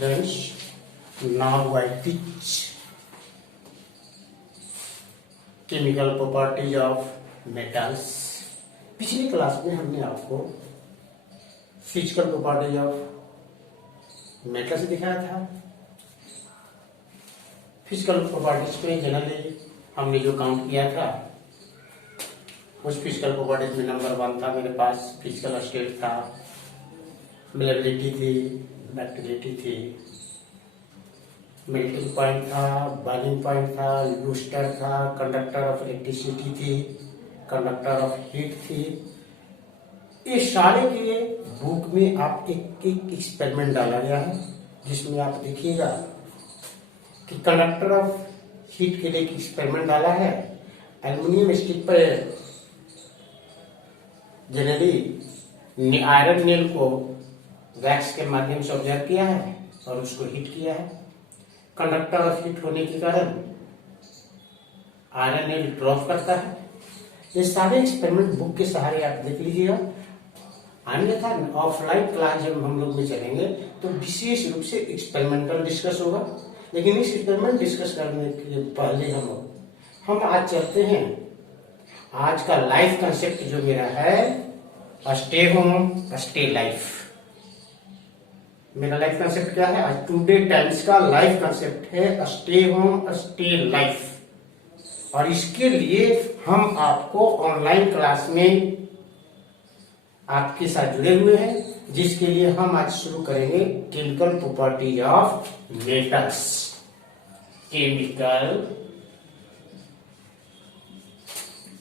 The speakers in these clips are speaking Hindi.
students, now I teach chemical properties of metals. पिछली क्लास में हमने आपको फिजिकल प्रॉपर्टीज ऑफ मेटल्स दिखाया था। फिजिकल प्रॉपर्टीज में जनरली हमने जो काउंट किया था उस फिजिकल प्रॉपर्टीज में नंबर 1 था मेरे पास फिजिकल स्टेट था, मेलेबिलिटी थी, डक्टिलिटी थी, मेल्टिंग पॉइंट था, बर्निंग पॉइंट था, लूस्टर था, कंडक्टर ऑफ इलेक्ट्रिसिटी थी, कंडक्टर ऑफ हीट थी। ये सारे के बुक में आप एक एक्सपेरिमेंट डाला गया है जिसमें आप देखिएगा कि कंडक्टर ऑफ हीट के लिए एक एक्सपेरिमेंट डाला है। एल्युमिनियम स्टिक पर जनरली आयरन नेल को वैक्स के माध्यम से ऑब्जर्व किया है और उसको हीट किया है। कंडक्टर ऑफ हीट होने के कारण आयरन नेल ड्रॉप करता है। ये सारे एक्सपेरिमेंट बुक के सहारे आप देख लीजिएगा। अन्यथा ऑफलाइन क्लास जब हम लोग में चलेंगे तो विशेष रूप से एक्सपेरिमेंटल डिस्कस होगा, लेकिन इस एक्सपेरिमेंट डिस्कस करने के पहले हम आज चलते हैं। आज का लाइफ कंसेप्ट जो मेरा है स्टे होम स्टे लाइफ। मेरा लाइफ कंसेप्ट क्या है? आज टुडे टाइम्स का लाइफ कंसेप्ट है स्टे होम स्टे लाइफ। और इसके लिए हम आपको ऑनलाइन क्लास में आपके साथ जुड़े हुए हैं, जिसके लिए हम आज शुरू करेंगे chemical properties of metals. Chemical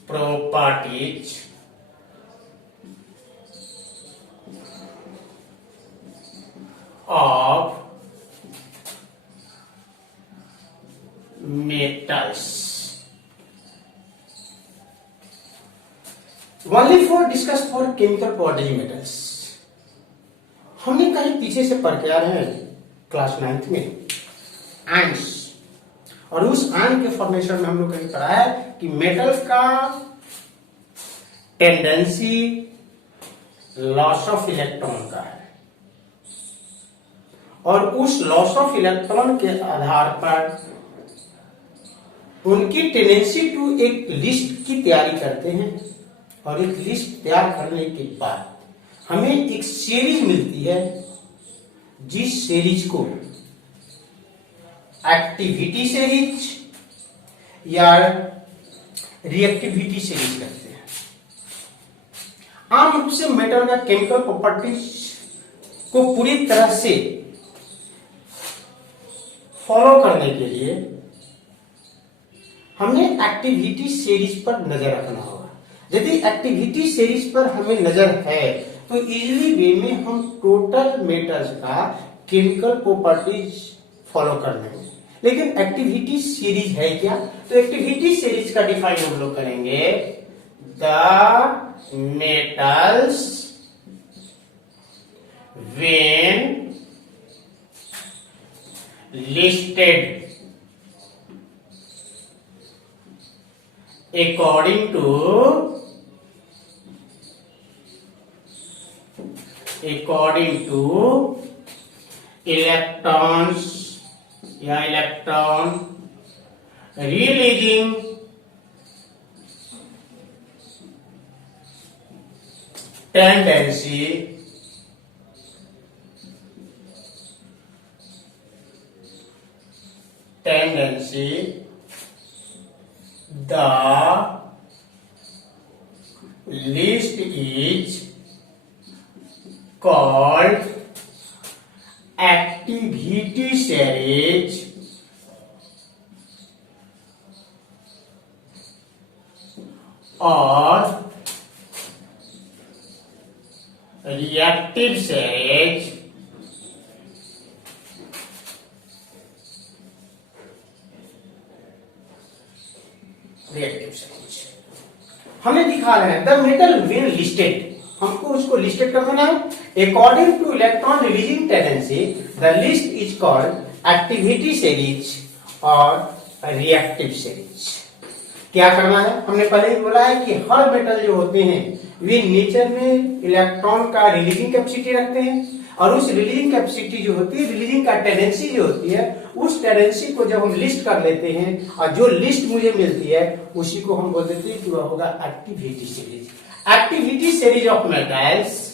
properties of metals only for discuss for chemical properties metals। हमने कहीं पीछे से पढ़ के आ रहे हैं क्लास 9th में एंड्स, और उस एंड के फॉर्मेशन में हम लोग कहीं पढ़ा है कि मेटल्स का टेंडेंसी लॉस ऑफ इलेक्ट्रॉन का है और उस लॉस ऑफ इलेक्ट्रॉन के आधार पर उनकी टेंडेंसी टू एक लिस्ट की तैयारी करते हैं। और एक लिस्ट तैयार करने के बाद हमें एक सीरीज मिलती है, जिस सीरीज को एक्टिविटी सीरीज या रिएक्टिविटी सीरीज कहते हैं। आम रूप से मेटल का केमिकल प्रॉपर्टीज को पूरी तरह से फॉलो करने के लिए हमने एक्टिविटी सीरीज पर नजर रखना होगा। यदि एक्टिविटी सीरीज पर हमें नजर है तो इजीली वे में हम टोटल मेटल्स का केमिकल प्रॉपर्टीज फॉलो कर लेंगे। लेकिन एक्टिविटी सीरीज है क्या? तो एक्टिविटी सीरीज का डिफाइन हम लोग करेंगे the metals when listed according to electrons या electron releasing tendency the list is called activity series or reactive series reactive series. हमें दिखा रहे हैं द मेटल व्हेन लिस्टेड, हमको उसको लिस्टेड कर देना है according two electron releasing tendency. The list is called activity series और रिएक्टिव सीरीज। क्या करना है? हमने पहले ही बोला है कि हर मेटल जो होते हैं वे नेचर में इलेक्ट्रॉन का रिलीजिंग कैपेसिटी रखते हैं और उस रिलीजिंग कैपेसिटी जो होती है, रिलीजिंग का टेंडेंसी जो होती है, उस टेंडेंसी को जब हम लिस्ट कर लेते हैं और जो लिस्ट मुझे मिलती है उसी को हम बोल देते हैं कि वह होगा activity series. Activity series of metals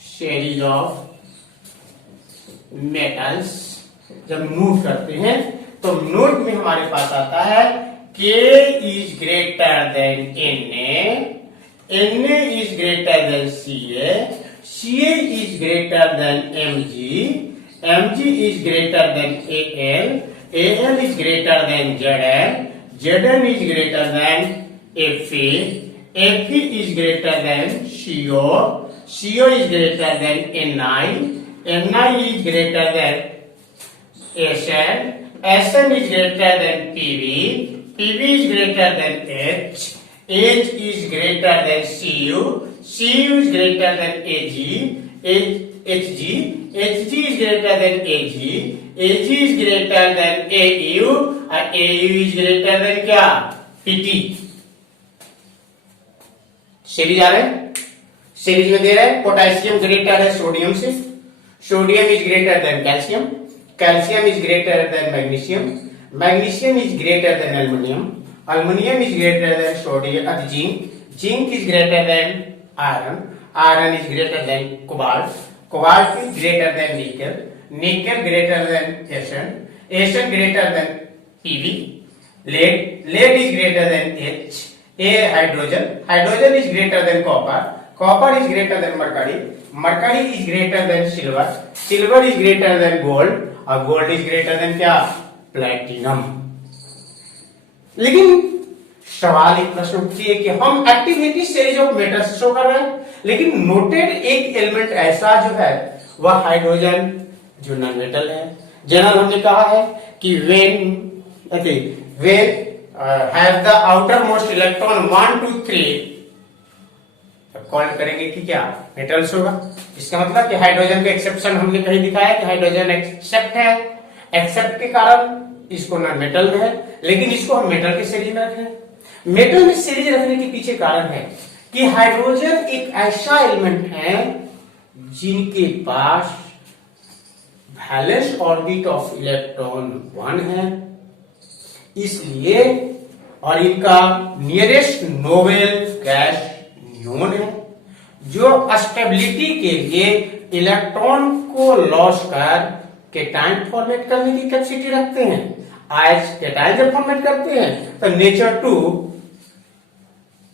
series of metals जब नोट करते हैं तो नोट में हमारे पास आता है K is greater than Na, Na is greater than Ca, Ca is greater than Mg, Mg is greater than Al, Al is greater than Zn, Zn is greater than Fe, Fe is greater than Co, Co is greater than Ni, Ni is greater than Sn, Sn is greater than Pv, Pv is greater than H, H is greater than Cu, Cu is greater than Ag, Hg, Hg is greater than Ag, Ag is greater than Au और Au is greater than क्या? Pt। सीरीज आ रहे हैं, सीरीज में दे रहा है पोटेशियम ग्रेटर है सोडियम से, sodium is greater than calcium, calcium is greater than magnesium, magnesium is greater than aluminium, aluminium is greater than sodium zinc, zinc is greater than iron, iron is greater than cobalt, cobalt is greater than nickel, nickel greater than SN, SN greater than PB, lead, lead is greater than H, ए hydrogen, hydrogen is greater than copper, copper is greater then mercury, mercury is greater then silver, silver is greater then gold और गोल्ड इज ग्रेटर देन क्या? प्लैटिनम। लेकिन सवाल एक प्रश्न उठती है कि हम activity series of metals show कर रहे हैं, लेकिन नोटेड एक एलिमेंट ऐसा जो है वह हाइड्रोजन जो नॉन मेटल है। जनरल हमने कहा है कि when have the outer most electron 1 2 3 call करेंगे कि क्या? मेटल्स होगा। इसका मतलब कि हाइड्रोजन का एक्सेप्शन हमने कहीं दिखाया कि हाइड्रोजन एक्सेप्ट है, एक्सेप्ट के कारण इसको नॉन मेटल है, लेकिन इसको हम मेटल के सीरीज में रखें। मेटल में सीरीज रखने के पीछे कारण है कि हाइड्रोजन एक ऐसा एलिमेंट है जिनके पास वैलेंस ऑर्बिट ऑफ इलेक्ट्रॉन 1 है, इसलिए और इनका नियरेस्ट नोबेल गैस नियोन है जो स्टेबिलिटी के लिए इलेक्ट्रॉन को लॉस कर केटाइन फॉर्मेट करने की कैपेसिटी रखते हैं। आज केटाइन जब फॉर्मेट करते हैं तो नेचर टू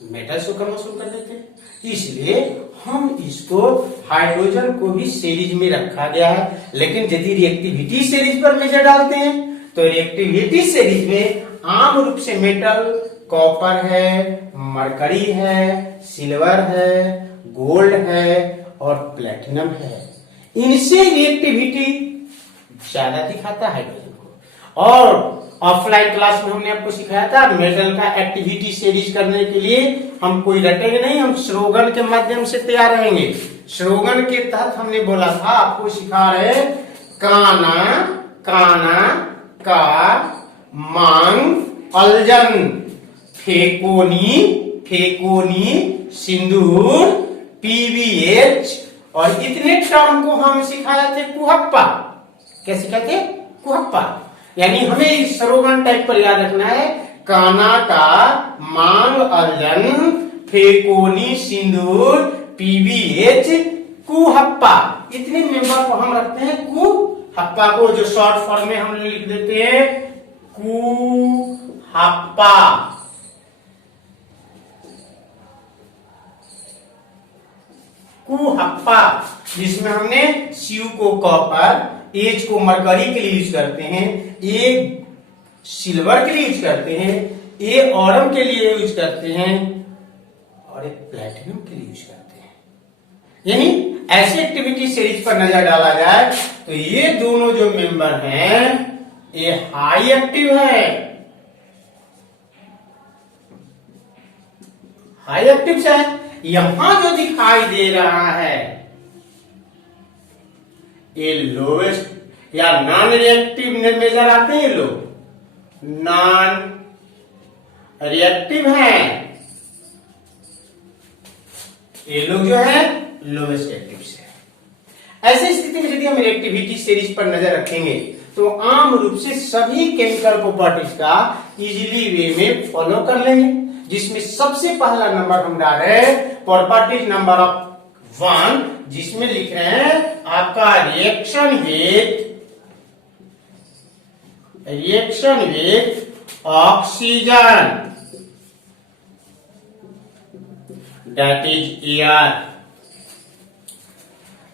मेटल्स को कन्वर्शन कर देते हैं, इसलिए हम इसको हाइड्रोजन को भी सीरीज में रखा गया है। लेकिन यदि रिएक्टिविटी सीरीज पर मेजर डालते हैं तो रिएक्टिविटी सीरीज में आम रूप से मेटल कॉपर है, मरकरी है, सिल्वर है, गोल्ड है और प्लेटिनम है। इनसे रिएक्टिविटी ज्यादा दिखाता है हाइड्रोजन को। और ऑफलाइन क्लास में हमने आपको सिखाया था मेटल का एक्टिविटी सीरीज करने के लिए हम कोई रटेंगे नहीं, हम स्लोगन के माध्यम से तैयार रहेंगे। स्लोगन के तहत हमने बोला था आपको सिखा रहे काना काना का मांग अल्जन फेकोनी फेकोनी सिंदूर पीवीएच और इतने टर्म को हम सिखाए थे कुहप्पा। क्या सिखाए थे? कुहप्पा। यानी हमें इस स्लोगन टाइप पर याद रखना है काना का मांग अर्जन फेकोनी सिंदूर पीवीएच कुहप्पा। इतने मेंबर को हम रखते हैं कुहप्पा को, जो शॉर्ट फॉर्म में हम लिख देते हैं कुहप्पा। कुहप्पा जिसमें हमने सीयू को कॉपर, एच को मरकरी के लिए यूज करते हैं, ए सिल्वर के लिए यूज करते हैं, ए ऑरम के लिए यूज करते हैं और एक प्लैटिनम के लिए यूज करते हैं। यानी ऐसी एक्टिविटी सीरीज पर नजर डाला जाए तो ये दोनों जो मेंबर हैं ये हाई एक्टिव है, हाई एक्टिव है। यहां जो दिखाई दे रहा है ये लोवेस्ट या नॉन रिएक्टिव मेजर आते हैं लोग, नॉन रिएक्टिव हैं, ये लोग जो है लोवेस्ट रिएक्टिव है। ऐसी स्थिति में यदि हम रिएक्टिविटी सीरीज पर नजर रखेंगे तो आम रूप से सभी केमिकल प्रॉपर्टीज का इजीली वे में फॉलो कर लेंगे, जिसमें सबसे पहला नंबर हम डाल रहे हैं प्रॉपर्टीज नंबर ऑफ 1, जिसमें लिख रहे हैं आपका reaction with oxygen, that is air.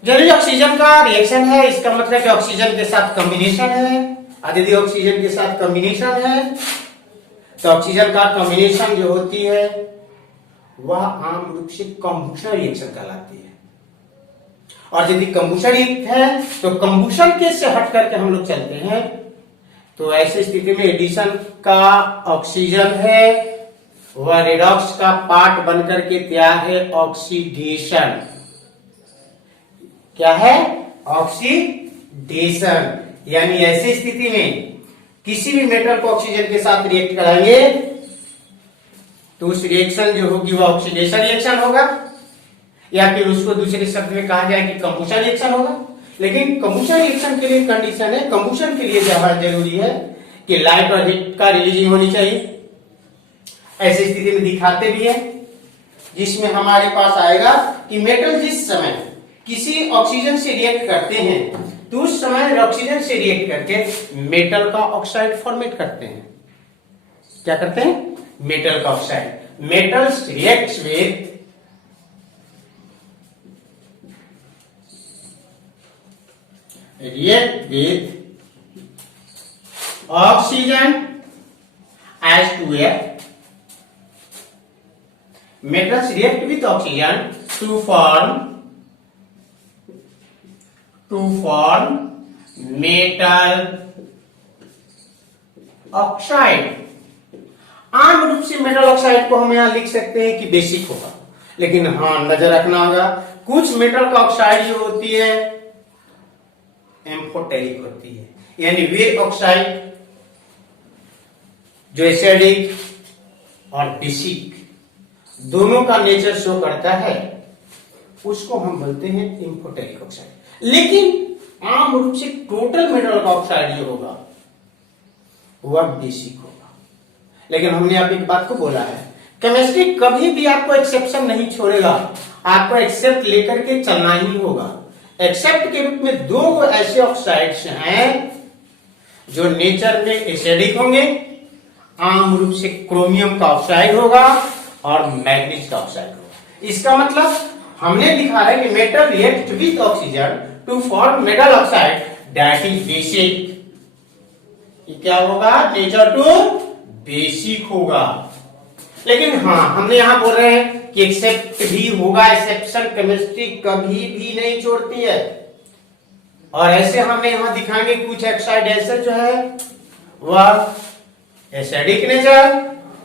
यदि ऑक्सीजन का रिएक्शन है, इसका मतलब कि ऑक्सीजन के साथ कॉम्बिनेशन है, और यदि ऑक्सीजन के साथ कॉम्बिनेशन है तो ऑक्सीजन का कॉम्बिनेशन जो होती है वह आम रूप से कंबुशन रिएक्शन कहलाती है। और यदि कंबुशन है तो कंबुशन के से हट करके हम लोग चलते हैं, तो ऐसी स्थिति में एडिशन का ऑक्सीजन है वह रेडॉक्स का पार्ट बनकर के तैयार है ऑक्सीडेशन। क्या है? ऑक्सीडेशन। यानी ऐसी स्थिति में किसी भी मेटल को ऑक्सीजन के साथ रिएक्ट कराएंगे तो उस रिएक्शन जो होगी वह ऑक्सीडेशन रिएक्शन होगा, या फिर उसको दूसरे शब्द में कहा जाए कि कंबुशन रिएक्शन होगा। लेकिन कंबुशन रिएक्शन के लिए कंडीशन है, कंबुशन के लिए जरूरी है कि लाइट और हीट का रिलीजिंग होनी चाहिए। ऐसी स्थिति में दिखाते भी है, जिसमें हमारे पास आएगा कि मेटल जिस समय किसी ऑक्सीजन से रिएक्ट करते हैं तो उस समय ऑक्सीजन से रिएक्ट करके मेटल का ऑक्साइड फॉर्मेट करते हैं। क्या करते हैं? मेटल का oxide. Metals reacts with oxygen as to air. Metals react with oxygen to form metal oxide. आम रूप से मेटल ऑक्साइड को हम यहां लिख सकते हैं कि बेसिक होगा, लेकिन हाँ नजर रखना होगा कुछ मेटल का ऑक्साइड जो होती है एम्फोटेरिक होती है, यानी वे ऑक्साइड जो एसिडिक और बेसिक दोनों का नेचर शो करता है उसको हम बोलते हैं एम्फोटेरिक ऑक्साइड। लेकिन आम रूप से टोटल मेटल का ऑक्साइड जो होगा वह बेसिक होगा। लेकिन हमने आप एक बात को बोला है, केमिस्ट्री कभी भी आपको एक्सेप्शन नहीं छोड़ेगा, आपको एक्सेप्ट लेकर के चलना ही होगा। एक्सेप्ट के रूप में दो ऐसे ऑक्साइड्स हैं जो नेचर में एसिडिक होंगे, आम रूप से क्रोमियम का ऑक्साइड होगा और मैग्नीज का ऑक्साइड होगा। इसका मतलब हमने दिखा है कि metal react with oxygen to form metal oxide that is basic. क्या होगा? नेचर टू बेसिक होगा। लेकिन हाँ हमने यहां बोल रहे हैं कि एक्सेप्ट भी होगा, एक्सेप्शन केमिस्ट्री कभी भी नहीं छोड़ती है। और ऐसे हमने यहां दिखाएंगे कुछ ऑक्साइड ऐसे जो है वह एसिडिक नेचर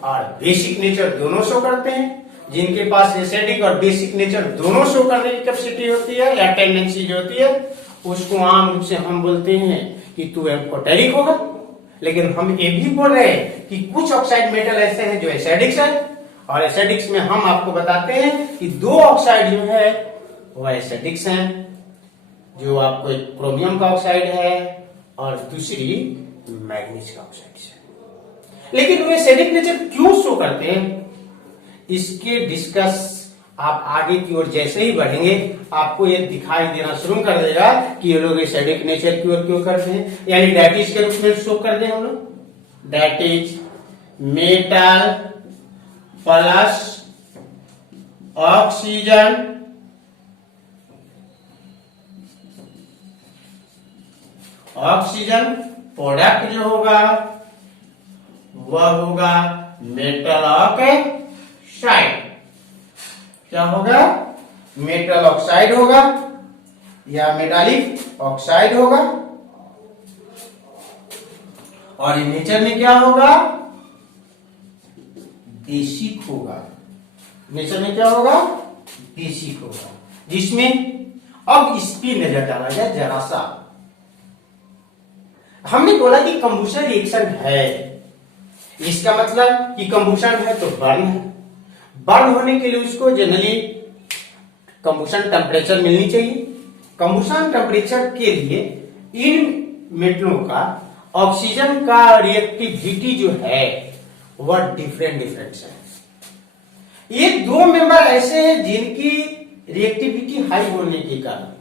और बेसिक नेचर दोनों शो करते हैं। जिनके पास एसिडिक और बेसिक नेचर दोनों शो करने की कैपेसिटी होती है या टेंडेंसी जो होती है उसको आम रूप से हम बोलते हैं कि तू एम्फोटेरिक होगा। लेकिन हम ये भी बोल रहे हैं कि कुछ ऑक्साइड मेटल ऐसे हैं जो एसिडिक्स है, और एसिडिक्स में हम आपको बताते हैं कि दो ऑक्साइड जो है वह एसिडिक्स हैं, जो आपको एक क्रोमियम का ऑक्साइड है और दूसरी मैग्नीज का ऑक्साइड है। लेकिन वे एसिडिक नेचर क्यों शो करते हैं इसके डिस्कस आप आगे की ओर जैसे ही बढ़ेंगे आपको ये दिखाई देना शुरू कर देगा कि ये लोग एसिडिक नेचर की ओर क्यों करते हैं। यानी डैट के रूप में शो कर दें हम लोग, that is metal plus oxygen product जो होगा वह होगा मेटल ऑक्साइड। क्या होगा? मेटल ऑक्साइड होगा या मेटालिक ऑक्साइड होगा। और ये नेचर में क्या होगा? बेसिक होगा। नेचर में क्या होगा? बेसिक होगा। जिसमें अब इस पे नजर डाला जाए जरा सा। हमने बोला कि कंबुशन रिएक्शन है, इसका मतलब कि कंबुशन है तो बर्न है। बर्न होने के लिए उसको जनरली कंबुशन टेम्परेचर मिलनी चाहिए। कंबुशन टेम्परेचर के लिए इन मेटलों का ऑक्सीजन का रिएक्टिविटी जो है वह डिफरेंट है। ये दो मेंबर ऐसे हैं जिनकी रिएक्टिविटी हाई होने के कारण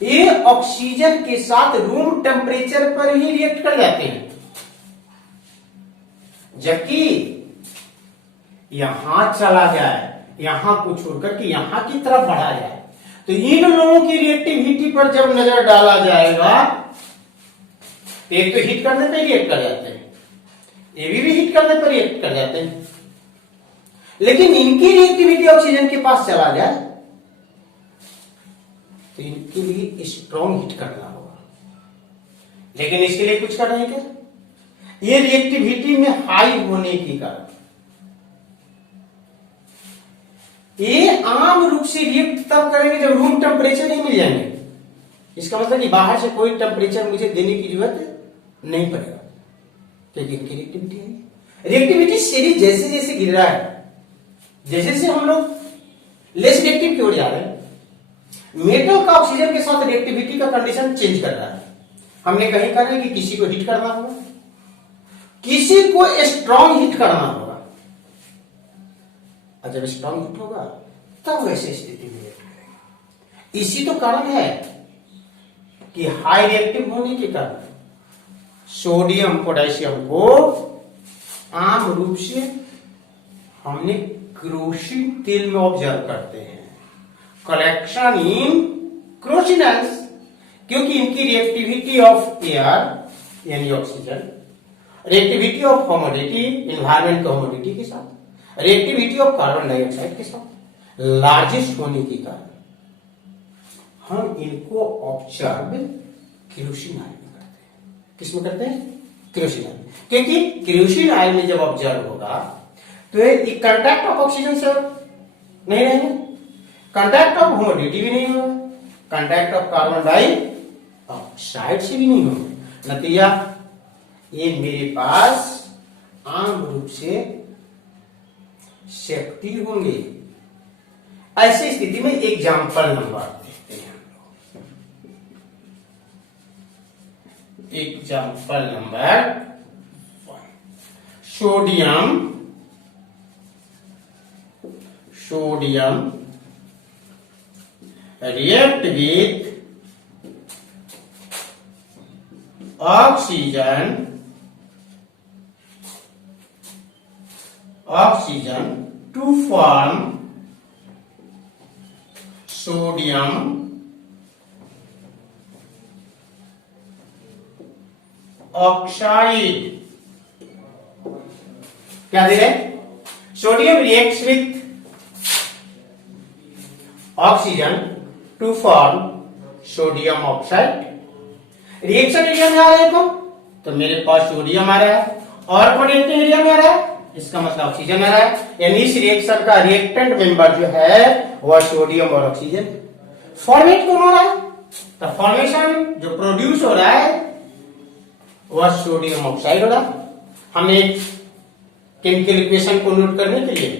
ये ऑक्सीजन के साथ रूम टेम्परेचर पर ही रिएक्ट कर जाते हैं, जबकि यहां चला जाए, यहां को छोड़कर के यहां की तरफ बढ़ा जाए, तो इन लोगों की रिएक्टिविटी पर जब नजर डाला जाएगा, एक तो हीट करने पर रिएक्ट कर जाते हैं, ये भी हीट करने पर रिएक्ट कर जाते हैं, लेकिन इनकी रिएक्टिविटी ऑक्सीजन के पास चला जाए तो इनके लिए स्ट्रॉन्ग हीट करना होगा। लेकिन इसके लिए कुछ करना है क्या? ये रिएक्टिविटी में हाई होने के कारण ये आम रूप से रिएक्ट तब करेंगे जब रूम टेम्परेचर नहीं मिल जाएंगे। इसका मतलब कि बाहर से कोई टेम्परेचर मुझे देने की जरूरत नहीं पड़ेगा, क्योंकि इनकी रिएक्टिविटी है। रिएक्टिविटी सीरीज जैसे जैसे गिर रहा है, जैसे जैसे हम लोग लेस रिएक्टिव की ओर जा रहे हैं, मेटल का ऑक्सीजन के साथ रिएक्टिविटी का कंडीशन चेंज कर रहा है। हमने कहीं कहा कि किसी को हीट करना होगा, किसी को स्ट्रॉन्ग हीट करना होगा, और जब स्ट्रॉन्ग हीट होगा तब वैसे स्थिति में रिएक्ट करेगा। इसी तो कारण है कि हाई रिएक्टिव होने के कारण सोडियम पोटेशियम को आम रूप से हमने केरोसिन तेल में ऑब्जर्व करते हैं, कलेक्शन इन क्रोसिनस, क्योंकि इनकी रिएक्टिविटी ऑफ एयर यानी oxygen, reactivity of humidity environment का ह्यूमिडिटी के साथ, रिएक्टिविटी ऑफ कार्बन डाइऑक्साइड के साथ लार्जेस्ट होने के कारण हम इनको ऑब्जर्व केरोसिन ऑयल में करते हैं। किसमें करते हैं? केरोसिन ऑयल में, क्योंकि केरोसिन ऑयल में जब ऑब्जर्व होगा तो ये कंटैक्ट ऑफ ऑक्सीजन से नहीं रहेंगे, कंटैक्ट ऑफ ह्यूमिडिटी भी नहीं होगा, कंटैक्ट ऑफ कार्बन डाइऑक्साइड से भी नहीं होगा। नतीजा ये मेरे पास आम रूप से शक्ति होंगे। ऐसी स्थिति में एग्जाम्पल नंबर देखते हैं हम लोग। Example number 1, sodium react with oxygen to form sodium oxide। क्या दे रहे? Sodium reacts with oxygen to form sodium oxide. Reaction area में आ रहा है तो मेरे पास सोडियम आ रहा है, और कौन रिएक्टिंग एरिया में आ रहा है? इसका मतलब ऑक्सीजन आ रहा है, यानी इस रिएक्शन का रिएक्टेंट मेंबर जो है वह सोडियम और ऑक्सीजन। फॉर्मेट कौन हो रहा है? तो फॉर्मेशन जो प्रोड्यूस हो रहा है वह सोडियम ऑक्साइड हो रहा है। हमने केमिकल इक्वेशन को नोट करने के लिए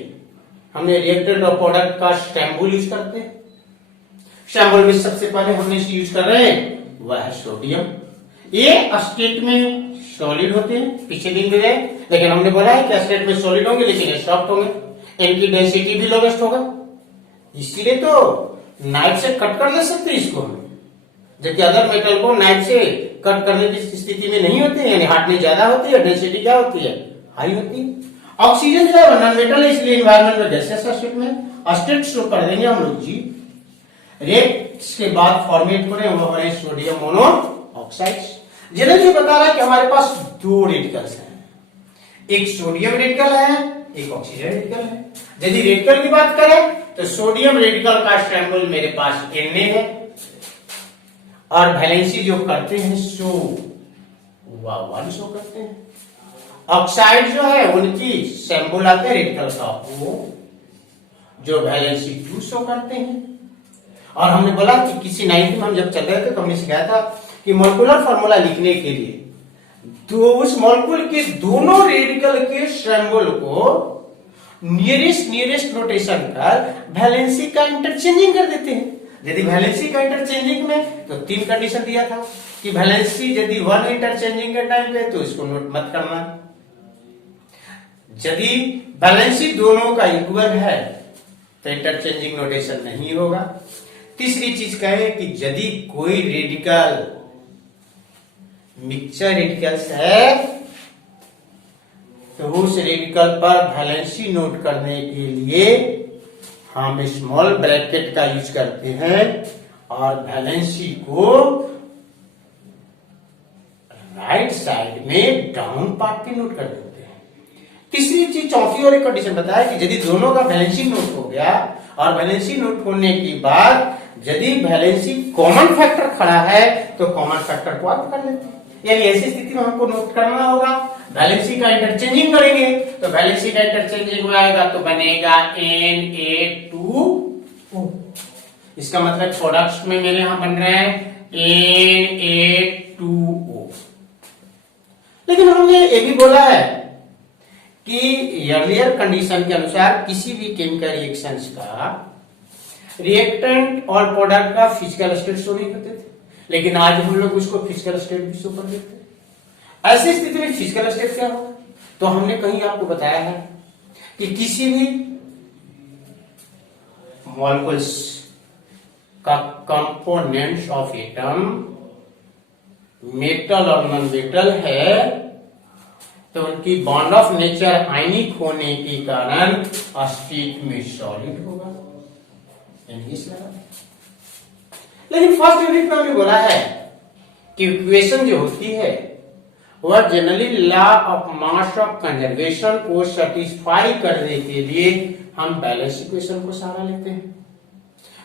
हमने रिएक्टेंट और प्रोडक्ट का सैंबल यूज करते हैं। सैंबल में सबसे पहले हमने यूज कर रहे हैं वह है सोडियम। ये स्टेट में सॉलिड होते हैं, पीछे दिन में गए, लेकिन हमने बोला है कि स्टेट में सॉलिड होंगे लेकिन सॉफ्ट होंगे, इनकी डेंसिटी भी लोवेस्ट होगा, इसीलिए तो नाइफ से कट कर ले सकते हैं इसको हम, जबकि अदर मेटल को नाइफ से कट करने की स्थिति में नहीं होते, यानी हार्डनेस ज्यादा होती है, डेंसिटी क्या होती है? हाई होती है। ऑक्सीजन जो है नॉन मेटल है, इसलिए एनवायरमेंट में गैसेस स्टेट में स्टेट शो कर देंगे हम लोग जी। रिएक्ट्स के बाद फॉर्मेट हो रहे हैं वो हो रहे हैं सोडियम मोनोऑक्साइड। जनरल जी बता रहा है कि हमारे पास दो रेडिकल्स हैं, एक सोडियम रेडिकल है, एक ऑक्सीजन रेडिकल है। यदि रेडिकल की बात करें तो सोडियम रेडिकल का सैंबल मेरे पास Na है, और वैलेंसी जो करते हैं सो वह 1 शो करते हैं। ऑक्साइड जो है उनकी सैंबल आते हैं रेडिकल का वो जो वैलेंसी 2 शो करते हैं। और हमने बोला कि किसी 9th में हम जब चल रहे थे तो हमने सिखाया था कि मोलेकुलर फॉर्मूला लिखने के लिए तो उस मॉलिक्यूल के दोनों रेडिकल के सिंबल को नियरेस्ट नोटेशन कर वैलेंसी का इंटरचेंजिंग कर देते हैं। यदि वैलेंसी का इंटरचेंजिंग में तो 3 कंडीशन दिया था कि वैलेंसी यदि 1 इंटरचेंजिंग के टाइम पे तो इसको नोट मत करना। यदि वैलेंसी दोनों का इक्वल है तो इंटरचेंजिंग नोटेशन नहीं होगा। तीसरी चीज क्या है कि यदि कोई रेडिकल मिक्सचर रेडिकल्स है तो उस रेडिकल पर वैलेंसी नोट करने के लिए हम स्मॉल ब्रैकेट का यूज करते हैं और वैलेंसी को राइट साइड में डाउन पार्ट पे नोट कर देते हैं। तीसरी चीज, चौथी और एक कंडीशन बताया कि यदि दोनों का वैलेंसी नोट हो गया और वैलेंसी नोट होने के बाद यदि वैलेंसी कॉमन फैक्टर खड़ा है तो कॉमन फैक्टर को आप कर लेते हैं। यानी ऐसी स्थिति में हमको नोट करना होगा, वैलेंसी का इंटरचेंजिंग करेंगे तो वैलेंसी का इंटरचेंजिंग में आएगा तो बनेगा Na2O। इसका मतलब प्रोडक्ट्स में मेरे यहां बन रहे हैं Na2O। लेकिन हमने ये भी बोला है कि अर्लियर कंडीशन के अनुसार किसी भी केमिकल रिएक्शंस का रिएक्टेंट और प्रोडक्ट का फिजिकल स्टेट शो नहीं करते थे, लेकिन आज हम लोग उसको फिजिकल स्टेट भी शो कर देते हैं। ऐसी स्थिति में फिजिकल स्टेट क्या होगा? तो हमने कहीं आपको बताया है कि किसी भी मॉलिक्यूल्स का कंपोनेंट्स ऑफ एटम मेटल और नॉन मेटल है तो उनकी बॉन्ड ऑफ नेचर आयनिक होने के कारण स्टेट में सॉलिड होगा। लेकिन फर्स्ट यूनिट में हमने बोला है कि इक्वेशन जो होती है वह generally law of mass of conservation को सेटिस्फाई करने के लिए हम बैलेंस इक्वेशन को सहारा लेते हैं।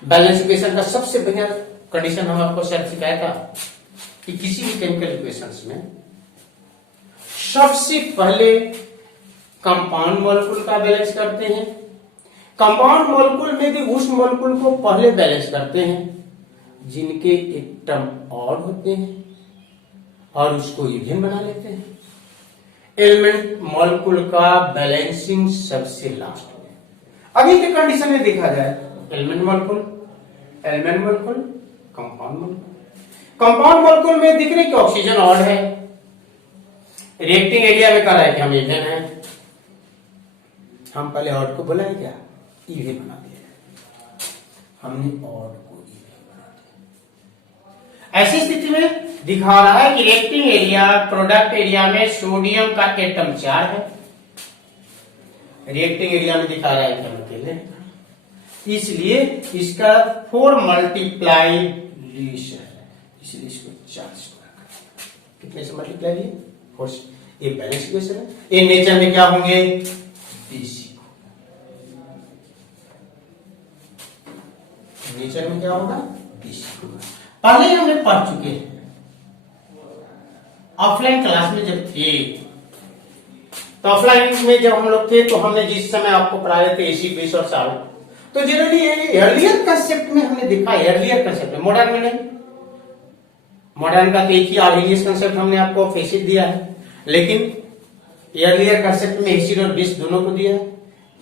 बैलेंस इक्वेशन का सबसे बढ़िया कंडीशन हम आपको शायद सिखाया था कि किसी भी केमिकल इक्वेशंस में सबसे पहले कंपाउंड मॉलिक्यूल का बैलेंस करते हैं। कंपाउंड मॉलिक्यूल में भी उस मॉलिक्यूल को पहले बैलेंस करते हैं जिनके एटम ऑड होते हैं और उसको इवन बना लेते हैं। एलिमेंट मॉलिक्यूल का बैलेंसिंग सबसे लास्ट में। अभी के कंडीशन में देखा जाए element molecule, compound molecule. Compound molecule में दिख रही कि ऑक्सीजन ऑड है, रिएक्टिंग एरिया में कह रहा है कि हम इवन है। हम पहले ऑड को बोला है क्या? इवन बना दिया हमने, ऑड को इवन बना दिया। ऐसी स्थिति में दिखा रहा है कि रिएक्टिंग एरिया प्रोडक्ट एरिया में सोडियम का एटम 4 है, रिएक्टिंग एरिया में दिखा रहा है एटम अकेले, इसलिए इसका 4 मल्टीप्लाई रिलेशन है, इसलिए इसको 4 से कितने से मल्टीप्लाई लिए 4। ये बैलेंस इक्वेशन है। ये नेचर में क्या होंगे? बेसिक। नेचर में क्या होगा? बेसिक होगा। पहले हमने पढ़ चुके हैं ऑफलाइन क्लास में जब थे, तो ऑफलाइन में जब हम लोग थे तो हमने जिस समय आपको पढ़ाए थे एसिड बेस और सॉल्ट, तो जनरली अर्लियर कंसेप्ट में हमने देखा, अर्लियर कंसेप्ट में, मॉडर्न में नहीं। मॉडर्न का एक ही आर्हिलियस कंसेप्ट हमने आपको फेसिड दिया है, लेकिन अर्लियर कंसेप्ट में एसिड और बेस दोनों को दिया है।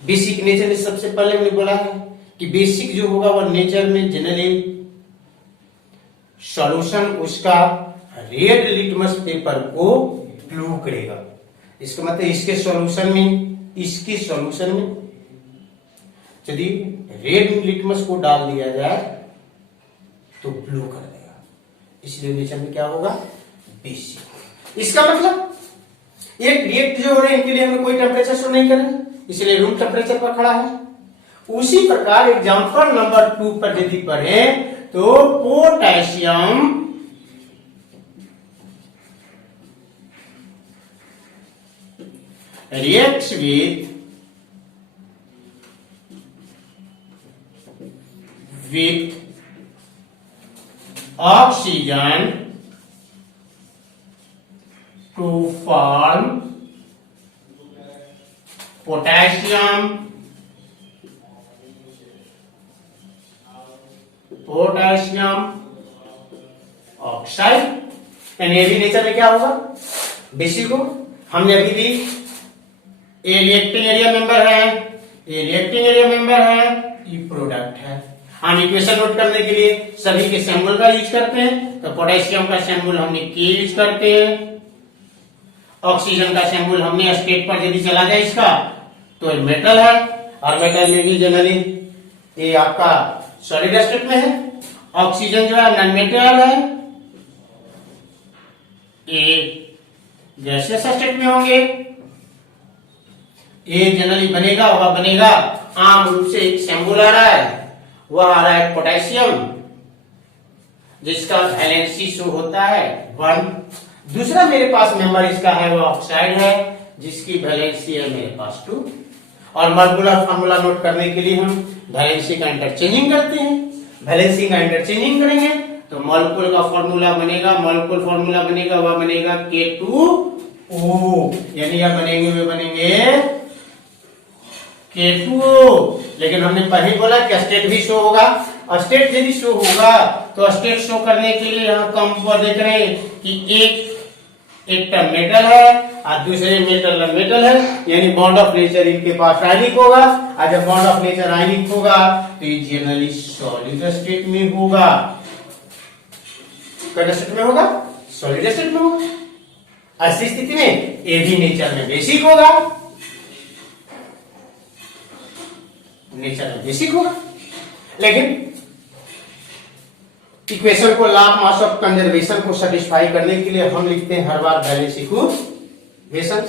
बेसिक नेचर में सबसे पहले हमने बोला है कि बेसिक जो होगा वह नेचर में जनरली सॉल्यूशन उसका रेड लिटमस पेपर को ब्लू करेगा। इसका मतलब इसके सॉल्यूशन में यदि रेड लिटमस को डाल दिया जाए तो ब्लू कर देगा, इसलिए नेचर में क्या होगा? बेसिक। इसका मतलब ये रिएक्ट जो हो रहे हैं इनके लिए हमें कोई टेम्परेचर शो नहीं करें, इसलिए रूम टेम्परेचर पर खड़ा है। उसी प्रकार एग्जांपल नंबर 2 पर यदि पढ़े तो potassium reacts with oxygen to form potassium oxide. यानी ये भी नेचर में क्या होगा? बेसिक हो। हमने अभी भी ए रिएक्टिंग एरिया मेंबर है, ये रिएक्टिंग एरिया मेंबर है, ये प्रोडक्ट है। हम इक्वेशन नोट करने के लिए सभी के सिंबल का यूज करते हैं। तो पोटेशियम का सिंबल हमने के यूज करते हैं, ऑक्सीजन का सिंबल हमने स्टेट पर यदि चला जाए इसका तो ये मेटल है, और मेटल में भी जनरली ये आपका सॉलिड स्टेट में है। ऑक्सीजन जो है नॉन मेटल है, ये गैसियस स्टेट में होंगे। ये जनरली बनेगा, वह बनेगा आम रूप से एक सिंबल आ रहा है, वह आ रहा है पोटेशियम, जिसका वैलेंसी शो होता है 1। दूसरा मेरे पास मेंबर इसका है वो ऑक्साइड है, जिसकी वैलेंसी है मेरे पास 2। और मॉलिक्यूलर फार्मूला नोट करने के लिए हम वैलेंसी का इंटरचेंजिंग करते हैं। वैलेंसी का इंटरचेंजिंग करेंगे तो मॉलिक्यूल का फार्मूला बनेगा, मॉलिक्यूल फार्मूला बनेगा, वह बनेगा K2O, यानी यह बनेंगे वे बनेंगे K2O। लेकिन हमने पहले बोला कि स्टेट भी शो होगा। स्टेट यदि शो होगा तो स्टेट शो करने के लिए यहाँ कम पर देख रहे हैं कि एक टर्म मेटल है और दूसरे मेटल मेटल है, यानी बॉन्ड ऑफ नेचर इनके पास आयनिक होगा। और जब बॉन्ड ऑफ नेचर आयनिक होगा तो ये जनरली सॉलिड स्टेट में होगा। किस स्टेट में होगा? सॉलिड स्टेट में होगा। ऐसी स्थिति में ये भी नेचर में बेसिक होगा, नेचर में बेसिक होगा। लेकिन इक्वेशन को law of mass of conservation को सेटिस्फाई करने के लिए हम लिखते हैं हर बार बैलेंस इक्वेशन।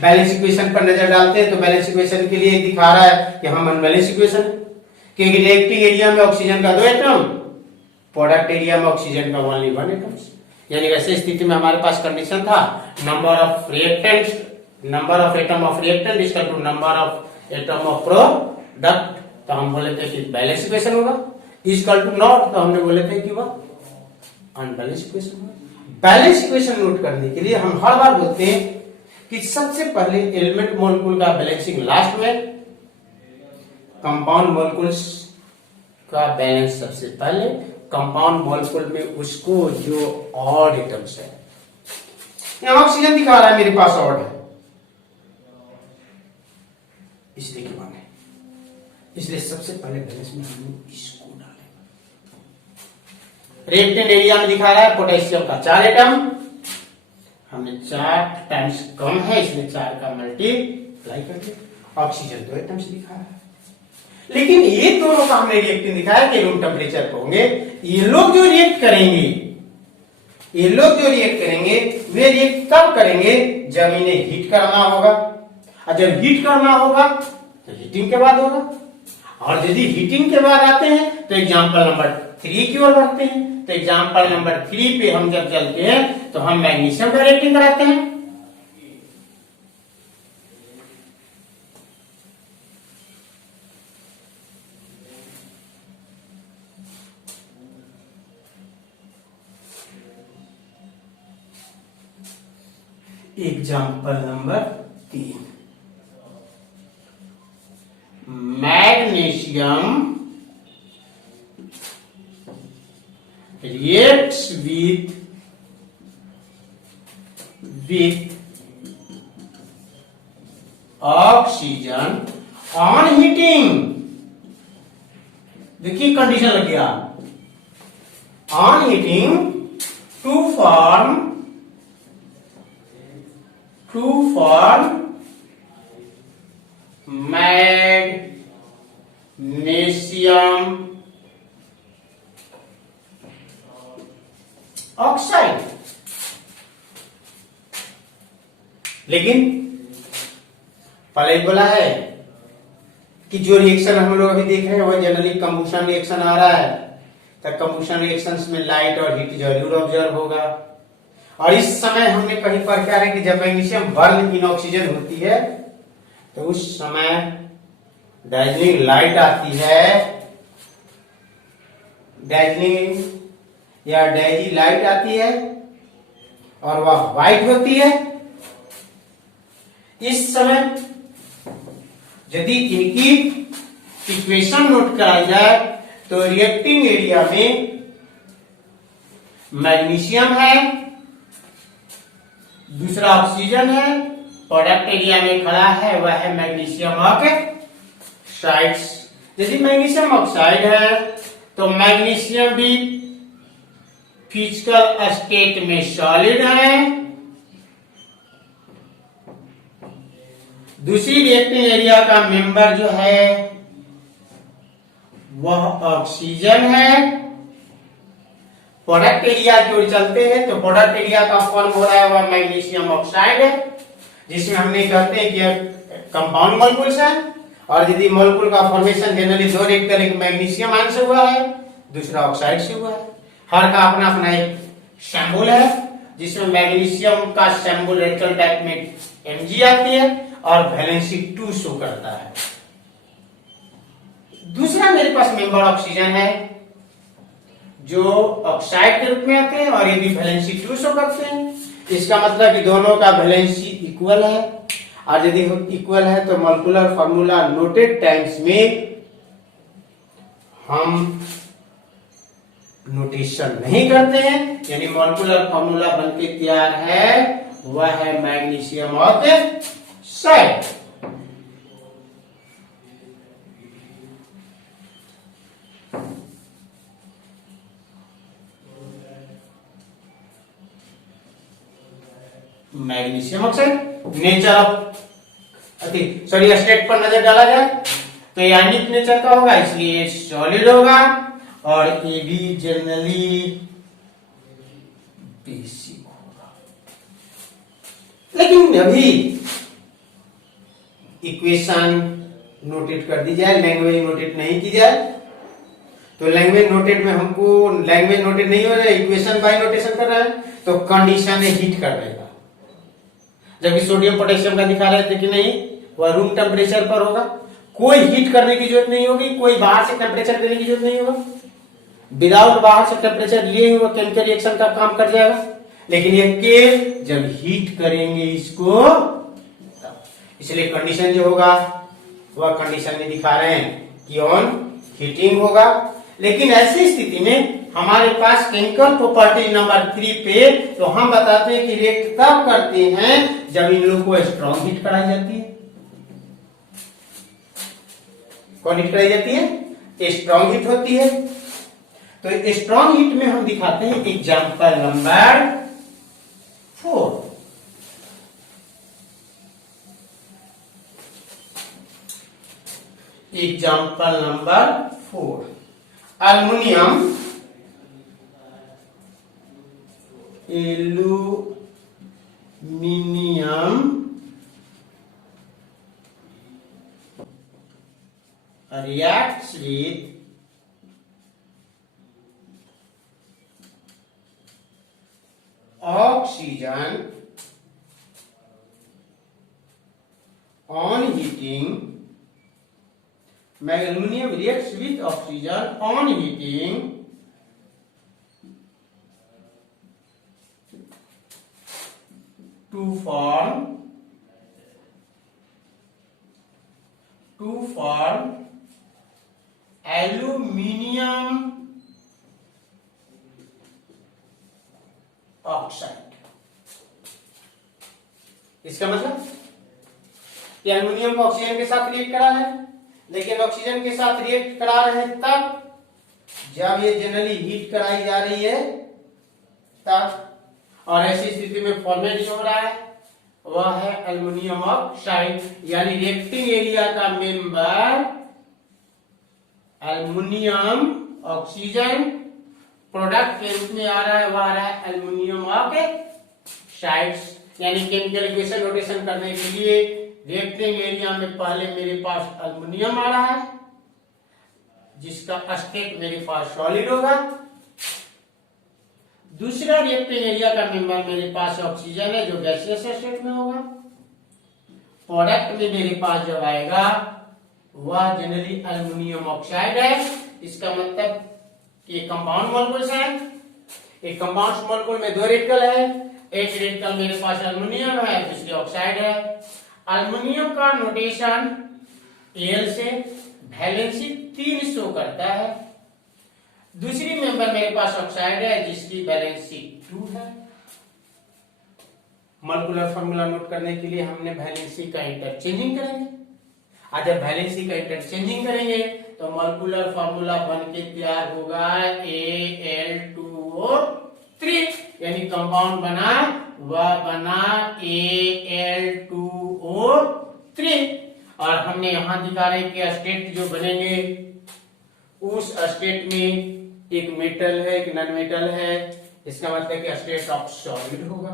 बैलेंस इक्वेशन पर नजर डालते हैं तो बैलेंस इक्वेशन के लिए दिखा रहा है कि हम अनबैलेंस इक्वेशन, क्योंकि रिएक्टिंग एरिया में ऑक्सीजन का 2 एटम, प्रोडक्ट एरिया में ऑक्सीजन का ओनली 1 एटम। यानी ऐसी स्थिति में हमारे पास कंडीशन था number of reactant, number of atom of reactant is equal to number of atom of product. तो हम बोले थे कि बैलेंस इक्वेशन होगा, इक्वल टू नॉट, तो हमने बोले थे कि वह अनबैलेंस इक्वेशन होगा। बैलेंस इक्वेशन नोट करने के लिए हम हर बार बोलते हैं कि सबसे पहले एलिमेंट मॉलिक्यूल का बैलेंसिंग लास्ट में, कंपाउंड मॉलिक्यूल्स का बैलेंस सबसे पहले, कंपाउंड मॉलिक्यूल में उसको जो ऑड एटम्स है, यहां ऑक्सीजन दिखा रहा है मेरे पास ऑड है, इसलिए क्या माने, इसलिए सबसे पहले बैलेंस में हम लोग इसको डालेंगे। रिएक्टेंट एरिया में दिखा रहा है पोटेशियम का 4 एटम, हमने 4 टाइम्स कम है इसलिए 4 का मल्टीप्लाई करके ऑक्सीजन 2 एटम्स दिखा है। लेकिन ये दोनों का हमने रिएक्टिंग दिखाया कि रूम टेम्परेचर पर होंगे। ये लोग जो रिएक्ट करेंगे, ये लोग जो रिएक्ट करेंगे वे रिएक्ट तब करेंगे जब इन्हें हीट करना होगा, और जब हीट करना होगा तो हीटिंग के बाद होगा। और यदि हीटिंग के बाद आते हैं तो एग्जांपल नंबर 3 की ओर बढ़ते हैं। तो एग्जांपल नंबर 3 पे हम जब चलते हैं तो हम मैग्नीशियम का रिएक्टिंग कराते हैं। Example number 3, magnesium reacts with oxygen on heating। देखिए कंडीशन लग गया, on heating to form magnesium oxide. लेकिन पहले बोला है कि जो रिएक्शन हम लोग अभी देख रहे हैं वह जनरली कंबुशन रिएक्शन आ रहा है, तो कंबुशन रिएक्शंस में लाइट और हीट जरूर ऑब्जर्व होगा। और इस समय हमने कहीं पर क्या है कि जब मैग्नीशियम बर्न इन ऑक्सीजन होती है तो उस समय डार्जिलिंग लाइट आती है, डार्जिलिंग या डायजी लाइट आती है और वह व्हाइट होती है। इस समय यदि इनकी इक्वेशन नोट कराई जाए तो रिएक्टिंग एरिया में मैग्नीशियम है, दूसरा ऑक्सीजन है, प्रोडक्ट एरिया में खड़ा है, वह है मैग्नीशियम ऑक्साइड। यदि मैग्नीशियम ऑक्साइड है तो मैग्नीशियम भी फिजिकल स्टेट में सॉलिड है। दूसरी रिएक्टिंग एरिया का मेंबर जो है वह ऑक्सीजन है। प्रोडक्ट एरिया की ओर चलते हैं तो प्रोडक्ट एरिया का फॉर्म हो रहा है वह मैग्नीशियम ऑक्साइड है, जिसमें हमने कहते हैं कि कंपाउंड मॉलिक्यूल्स है। और यदि मॉलिक्यूल का फॉर्मेशन जनरली दो रिएक्टर, एक मैग्नीशियम आयन से हुआ है, दूसरा ऑक्साइड से हुआ है। हर का अपना अपना एक सिंबल है, जिसमें मैग्नीशियम का सिंबल रिएक्टर टाइप में Mg आती है और वैलेंसी 2 शो करता है। दूसरा मेरे पास मेंबर ऑक्सीजन है जो ऑक्साइड के रूप में आते हैं और यदि वैलेंसी 2 शो करते हैं, इसका मतलब कि दोनों का वैलेंसी इक्वल है। और यदि इक्वल है तो मॉलिक्यूलर फार्मूला नोटेड टाइम्स में हम नोटेशन नहीं करते हैं, यानी मॉलिक्यूलर फार्मूला बनके तैयार है वह है magnesium oxide. Magnesium oxide nature of sorry state पर नजर डाला जाए तो यानिक नेचर का होगा, इसलिए सॉलिड होगा। और ये भी जनरली बेसिक होगा। लेकिन अभी इक्वेशन नोटेट कर दी जाए, लैंग्वेज नोटेट नहीं की जाए। तो लैंग्वेज नोटेट में हमको लैंग्वेज नोटेट नहीं हो रहा है, इक्वेशन बाय नोटेशन कर रहा है, तो कंडीशन है हीट कर देगा। जबकि सोडियम पोटेशियम का दिखा रहे थे कि नहीं, वह रूम टेम्परेचर पर होगा, कोई हीट करने की जरूरत नहीं होगी, कोई बाहर से टेम्परेचर देने की जरूरत नहीं होगा। विदाउट बाहर से टेम्परेचर लिए हुए केमिकल रिएक्शन का काम कर जाएगा। लेकिन ये के जब हीट करेंगे इसको, इसलिए कंडीशन जो होगा वह कंडीशन में दिखा रहे हैं कि ऑन हीटिंग होगा। लेकिन ऐसी स्थिति में हमारे पास केमिकल प्रॉपर्टी नंबर 3 पे तो हम बताते हैं कि रिएक्ट तब करते हैं जब इन लोगों को स्ट्रॉन्ग हीट कराई जाती है। कौन हीट कराई जाती है? स्ट्रॉन्ग हीट होती है। तो स्ट्रॉन्ग हीट में हम दिखाते हैं example number 4। Example number 4, aluminium reacts with oxygen on heating. Aluminum reacts with oxygen on heating to form aluminium oxide. इसका मतलब कि एल्युमिनियम को ऑक्सीजन के साथ रिएक्ट करा है, लेकिन ऑक्सीजन के साथ रिएक्ट करा रहे हैं तब जब ये जनरली हीट कराई जा रही है तब। और ऐसी स्थिति में फॉर्मेट जो हो रहा है वह है एल्युमिनियम ऑक्साइड, यानी रिएक्टिंग एरिया का मेंबर एल्युमिनियम ऑक्सीजन, प्रोडक्ट के रूप में आ रहा है वह आ रहा है एल्युमिनियम ऑक्साइड। यानी केमिकल इक्वेशन नोटेशन करने के लिए रिएक्टिंग एरिया में पहले मेरे पास एल्युमिनियम आ रहा है जिसका स्टेट मेरे पास सॉलिड होगा। दूसरा रिएक्टिंग एरिया का मेंबर मेरे पास ऑक्सीजन है जो गैसियस स्टेट में होगा। प्रोडक्ट में मेरे पास जब आएगा वह जनरली एल्युमिनियम ऑक्साइड है। इसका मतलब कि कंपाउंड मॉलिक्यूल्स है। एक कंपाउंड मॉलिक्यूल में दो रेडिकल है, एक रेडिकल मेरे पास एल्युमिनियम है, दूसरी ऑक्साइड है। एल्युमिनियम का नोटेशन Al से वैलेंसी 3 शो करता है। दूसरी मेंबर मेरे पास ऑक्साइड है जिसकी वैलेंसी 2 है। मॉलिक्यूलर फॉर्मूला नोट करने के लिए हमने वैलेंसी का इंटरचेंजिंग करेंगे। आज जब वैलेंसी का इंटरचेंजिंग करेंगे तो मॉलिक्यूलर फॉर्मूला बन के तैयार होगा Al2O3, यानी कंपाउंड बना वह बना Al2O3। और हमने यहां दिखा रहे कि स्टेट जो बनेंगे उस स्टेट में एक मेटल है एक नॉन मेटल है, इसका मतलब कि स्टेट ऑफ सॉलिड होगा।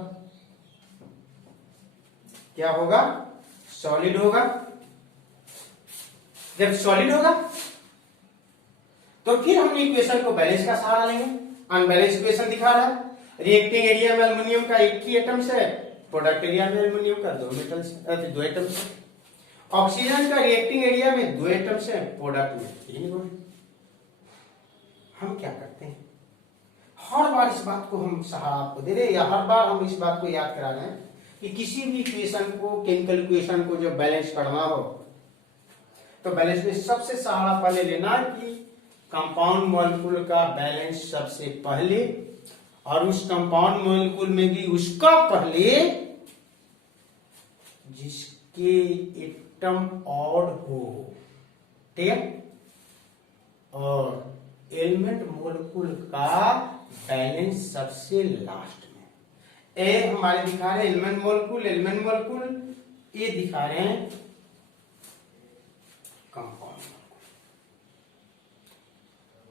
क्या होगा? सॉलिड होगा। जब सॉलिड होगा तो फिर हमने इक्वेशन को बैलेंस का सहारा लेंगे। अनबैलेंस इक्वेशन दिखा रहा है, रिएक्टिंग एरिया में एल्युमिनियम का एक ही एटम्स है, प्रोडक्ट एरिया में एल्युमिनियम का दो एटम्स है। ऑक्सीजन का रिएक्टिंग एरिया में 2 एटम्स है, प्रोडक्ट में 3 है। हम क्या करते हैं, हर बार इस बात को हम सहारा आपको दे रहे, या हर बार हम इस बात को याद करा रहे हैं कि किसी भी इक्वेशन को, केमिकल इक्वेशन को जब बैलेंस करना हो तो बैलेंस में सबसे सहारा पहले लेना कि कंपाउंड मॉलिक्यूल का बैलेंस सबसे पहले, और उस कंपाउंड मॉलिक्यूल में भी उसका पहले जिसके एटम ऑड हो, ठीक है, और एलिमेंट मॉलिक्यूल का बैलेंस सबसे लास्ट में। ए हमारे दिखा रहे हैं एलिमेंट मॉलिक्यूल, ये दिखा रहे हैं कंपाउंड मॉलिक्यूल।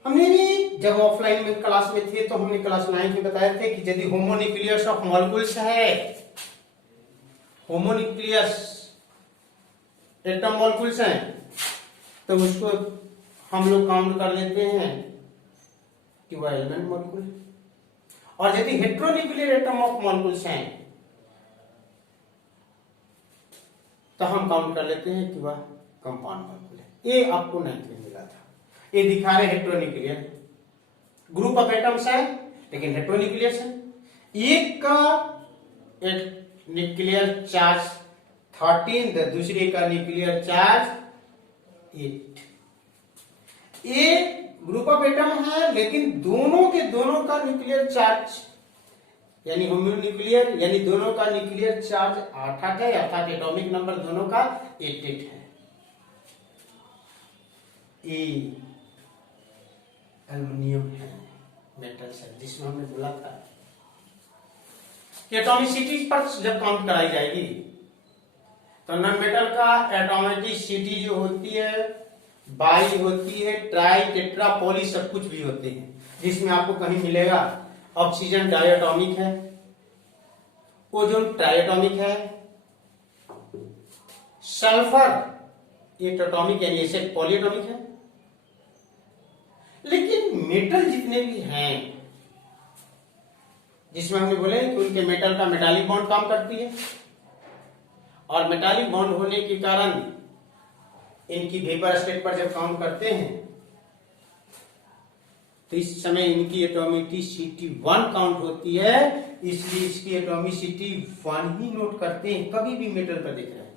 हमने भी जब ऑफलाइन में क्लास में थे तो हमने क्लास 9 में बताए थे कि यदि होमोन्यूक्लियस ऑफ मॉलिक्यूल्स है, होमोन्यूक्लियस एटम मॉलिक्यूल्स हैं, तो उसको हम लोग काउंट कर लेते हैं कि वह एलिमेंट मॉलिक्यूल है। और यदि हेट्रोन्यूक्लियर एटम ऑफ मॉलिक्यूल्स हैं तो हम काउंट कर लेते हैं कि वह कंपाउंड मॉलिक्यूल है। ये आपको 9th में मिला था। ये दिखा रहे हेट्रोन्यूक्लियर ग्रुप ऑफ एटम्स है लेकिन हेट्रोन्यूक्लियस है। एक का एक न्यूक्लियर चार्ज 13, दूसरे का न्यूक्लियर चार्ज 8। ये ग्रुप ऑफ एटम है लेकिन दोनों के दोनों का न्यूक्लियर चार्ज यानी होमोन्यूक्लियर, यानी दोनों का न्यूक्लियर चार्ज 8 है, अर्थात एटॉमिक नंबर दोनों का 8 है। ये एल्युमिनियम है, मेटल्स है, जिसमें हमने बोला था कि एटॉमिसिटी पर जब काउंट कराई जाएगी तो नॉन मेटल का एटॉमिसिटी जो होती है बाई होती है, ट्राई, टेट्रा, पॉली सब कुछ भी होते हैं, जिसमें आपको कहीं मिलेगा ऑक्सीजन डायटोमिक है, ओजोन ट्राइटोमिक है, सल्फर एटोमिक यानी एसिड पॉलीएटॉमिक है। लेकिन मेटल जितने भी हैं जिसमें हमने बोले कि उनके मेटल का मेटालिक बॉन्ड काम करती है, और मेटालिक बॉन्ड होने के कारण इनकी वेपर स्टेट पर जब काउंट करते हैं तो इस समय इनकी एटॉमिसिटी 1 काउंट होती है, इसलिए इसकी एटॉमिसिटी 1 ही नोट करते हैं कभी भी मेटल पर दिख रहे हैं।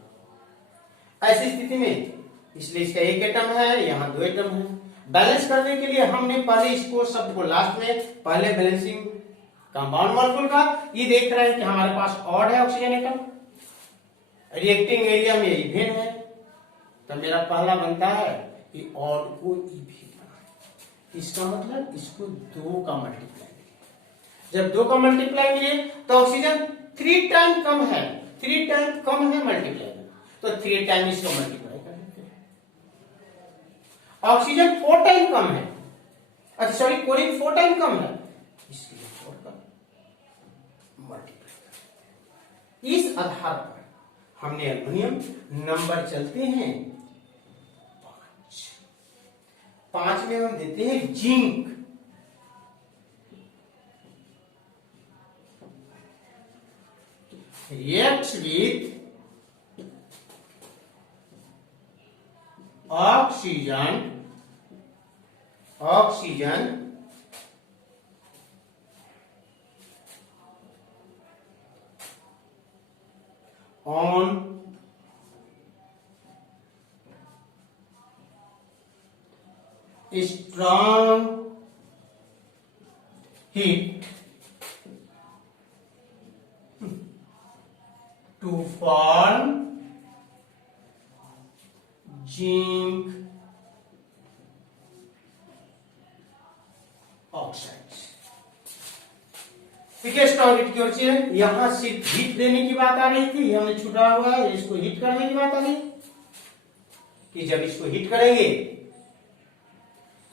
ऐसी स्थिति में इसलिए इसका एक एटम है, यहां 2 एटम है। बैलेंस करने के लिए हमने पहले इसको शब्द को लास्ट में, पहले बैलेंसिंग कंपाउंड मॉलिक्यूल का, ये देख रहे हैं कि हमारे पास ऑड है ऑक्सीजन एटम, रिएक्टिंग एरिया में इवेन है, तो मेरा पहला बनता है कि ऑड को इवेन बनाए। इसका मतलब इसको 2 का मल्टीप्लाई मिले। जब 2 का मल्टीप्लाई मिले तो ऑक्सीजन 3 टाइम कम है, 3 टाइम कम है मल्टीप्लाई में, तो 3 टाइम इसको मल्टीप्लाई कर देते हैं। ऑक्सीजन 4 टाइम कम है, अच्छा सॉरी क्लोरीन 4 टाइम कम है, इसलिए 4 का मल्टीप्लाई कर। इस आधार पर हमने एल्युमिनियम नंबर चलते हैं 5 में हम देते हैं zinc, reacts with oxygen on strong heat to form zinc oxide. ठीक है, स्ट्रॉन्ग हीट की ओर से यहां सिर्फ हीट देने की बात आ रही थी, हमने छुटा हुआ है, इसको हीट करने की बात आ रही कि जब इसको हीट करेंगे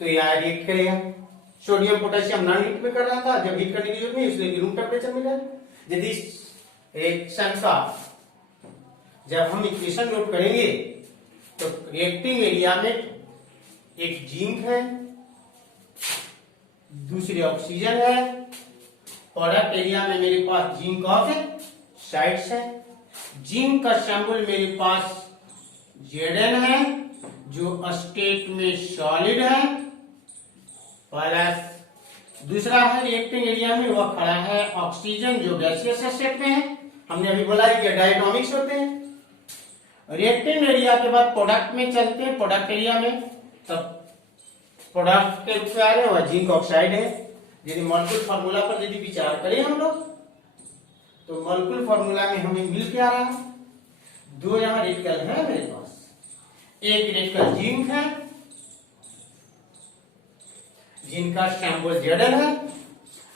तो यह रिएक्ट करेगा। सोडियम पोटेशियम नॉन हीट में कर रहा था, जब हीट करने की जरूरत नहीं इसलिए रूम टेम्परेचर मिला। यदि रिएक्शन का जब हम इक्वेशन नोट करेंगे तो रिएक्टिंग एरिया में एक जिंक है, दूसरी ऑक्सीजन है, प्रोडक्ट एरिया में मेरे पास जिंक ऑक्साइड्स है। जिंक का सिंबल मेरे पास Zn है जो स्टेट में सॉलिड है, प्लस दूसरा है रिएक्टिंग एरिया में वह खड़ा है ऑक्सीजन जो गैसियस स्टेट में है। हमने अभी बोला है कि डायटोमिक्स होते हैं। रिएक्टिंग एरिया के बाद प्रोडक्ट में चलते हैं, प्रोडक्ट एरिया में तब प्रोडक्ट के रूप में आ रहे हैं वह जिंक ऑक्साइड है। यदि मॉलिक्यूल फार्मूला पर यदि विचार करें हम लोग तो मॉलिक्यूल फार्मूला में हमें मिल के आ रहा है, दो यहां रेडिकल है मेरे पास, एक रेडिकल जिंक है जिनका सिंबल Zn है।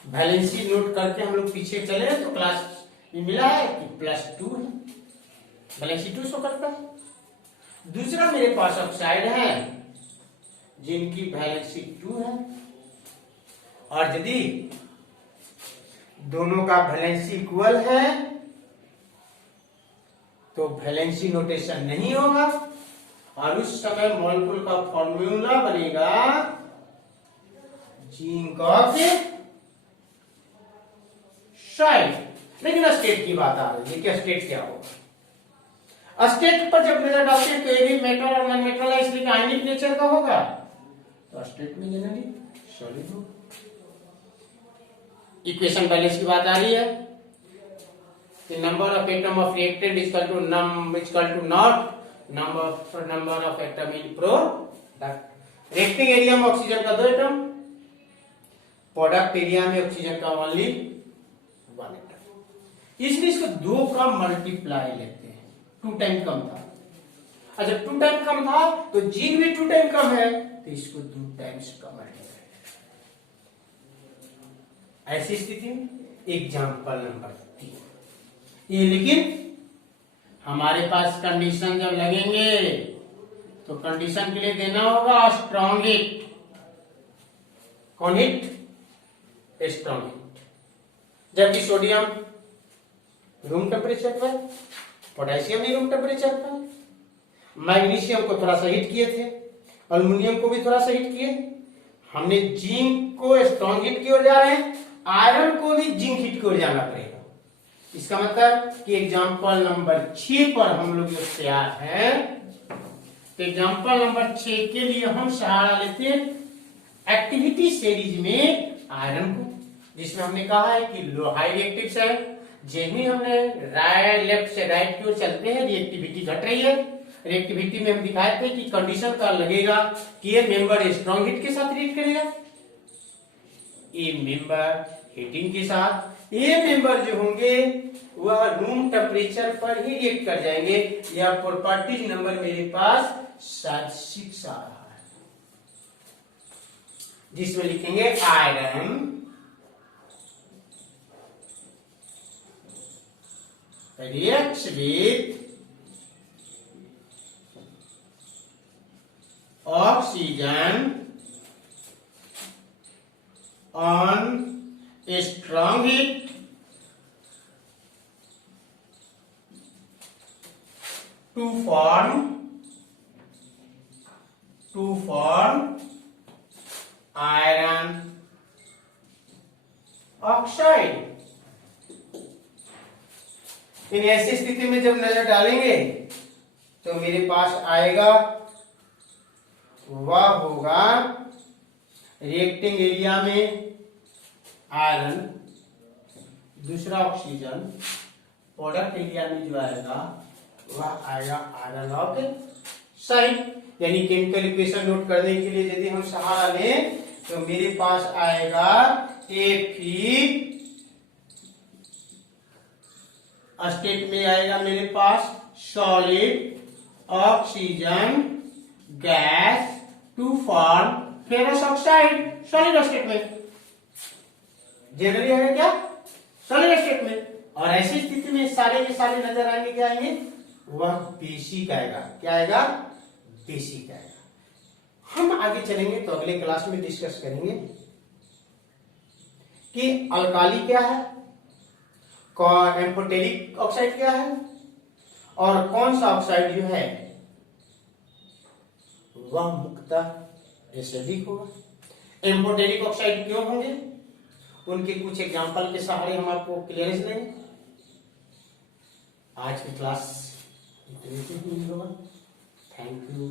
वैलेंसी नोट करके हम लोग पीछे चले तो क्लास में मिला है कि +2 है, वैलेंसी 2 शो करता है। दूसरा मेरे पास ऑक्साइड है जिनकी वैलेंसी 2 है, और यदि दोनों का वैलेंसी इक्वल है तो वैलेंसी नोटेशन नहीं होगा, और उस समय मॉलिक्यूल का फॉर्मूला बनेगा जिंक ऑक्साइड। लेकिन स्टेट की बात आ रही है कि स्टेट क्या होगा। स्टेट पर जब नजर डालते हैं तो ये भी मेटल और नॉन मेटल है, इसलिए आयनिक नेचर का होगा, तो स्टेट में जनरली सॉलिड होगा। इक्वेशन बैलेंस की बात आ रही है कि number of atom of reactant is equal to not number of atom in product. Reacting area में ऑक्सीजन का 2 एटम, प्रोडक्ट एरिया में ऑक्सीजन का ओनली 1 एटम, इसलिए इसको 2 का मल्टीप्लाई लेते हैं। 2 टाइम कम था, और जब 2 टाइम कम था तो जिंक भी 2 टाइम कम है तो इसको 2 टाइम्स कम है। ऐसी स्थिति में एग्जाम्पल नंबर 3 ये, लेकिन हमारे पास कंडीशन जब लगेंगे तो कंडीशन के लिए देना होगा स्ट्रॉन्ग हीट। कौन हीट? Strong heat. जबकि सोडियम रूम टेम्परेचर पर, पोटेशियम भी रूम टेम्परेचर पर, मैग्नीशियम को थोड़ा सा हीट किए थे, अल्युमिनियम को भी थोड़ा सा हीट किए, हमने जिंक को स्ट्रॉन्ग हीट की ओर जा रहे हैं, आयरन को भी जिंक हीट की ओर जाना पड़ेगा। इसका मतलब कि एग्जांपल नंबर 6 पर हम लोग तैयार हैं। तो एग्जांपल नंबर 6 के लिए हम सहारा लेते हैं एक्टिविटी सीरीज में आयरन को, जिसमें हमने कहा है कि लो हाई रिएक्टिव है, जैसे ही हमने लेफ्ट से राइट की ओर चलते हैं रिएक्टिविटी घट रही है। रिएक्टिविटी में हम दिखाए थे कि कंडीशन का लगेगा कि ये मेंबर स्ट्रॉन्ग हीट के साथ रिएक्ट करेगा, ये मेंबर हीटिंग के साथ, ये मेंबर जो होंगे वह रूम टेम्परेचर पर ही रिएक्ट कर जाएंगे। यह प्रॉपर्टीज नंबर मेरे पास 6 आ रहा है, जिसमें लिखेंगे iron reacts with oxygen on a strong heat to form iron oxide। इन ऐसी स्थिति में जब नजर डालेंगे तो मेरे पास आएगा वह होगा रिएक्टिंग एरिया में आयरन, दूसरा ऑक्सीजन, प्रोडक्ट एरिया में जो आएगा वह आएगा आयरन ऑक्साइड। यानी केमिकल इक्वेशन नोट करने के लिए यदि हम सहारा लें तो मेरे पास आएगा स्टेट में आएगा मेरे पास solid oxygen gas to form ferrous oxide solid state में। जनरली है क्या सॉलिड स्टेट में। और ऐसी स्थिति में सारे के सारे नजर आएंगे, क्या आएंगे, वह बेसिक आएगा। क्या आएगा, बेसिक आएगा। हम आगे चलेंगे तो अगले क्लास में डिस्कस करेंगे कि अल्काली क्या है, एम्फोटेरिक ऑक्साइड क्या है, और कौन सा ऑक्साइड जो है वह मुख्यतः एसिडिक होगा। एम्फोटेरिक ऑक्साइड क्यों होंगे, उनके कुछ एग्जांपल के सहारे हम आपको क्लियरेंस देंगे। आज की क्लास इतनी ही होगा। Thank you.